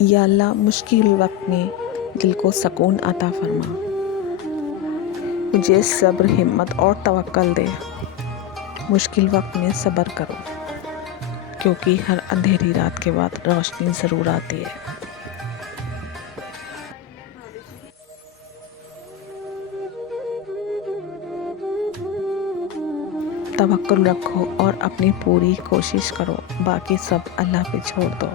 या अल्लाह मुश्किल वक्त में दिल को सुकून अता फरमा, मुझे सब्र, हिम्मत और तवक्कल दे। मुश्किल वक्त में सब्र करो, क्योंकि हर अंधेरी रात के बाद रोशनी ज़रूर आती है। तवक्कुल रखो और अपनी पूरी कोशिश करो, बाकी सब अल्लाह पे छोड़ दो।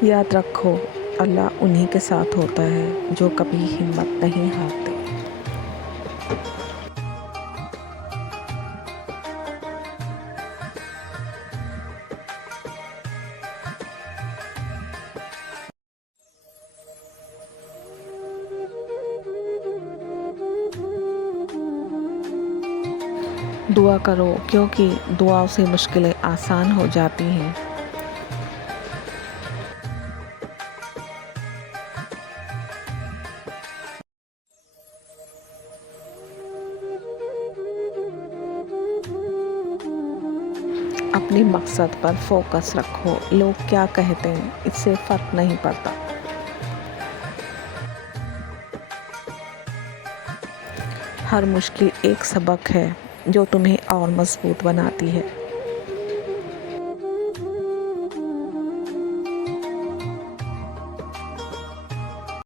याद रखो, अल्लाह उन्हीं के साथ होता है जो कभी हिम्मत नहीं हारते। दुआ करो, क्योंकि दुआओं से मुश्किलें आसान हो जाती हैं। अपने मकसद पर फोकस रखो, लोग क्या कहते हैं इससे फ़र्क नहीं पड़ता। हर मुश्किल एक सबक है जो तुम्हें और मजबूत बनाती है।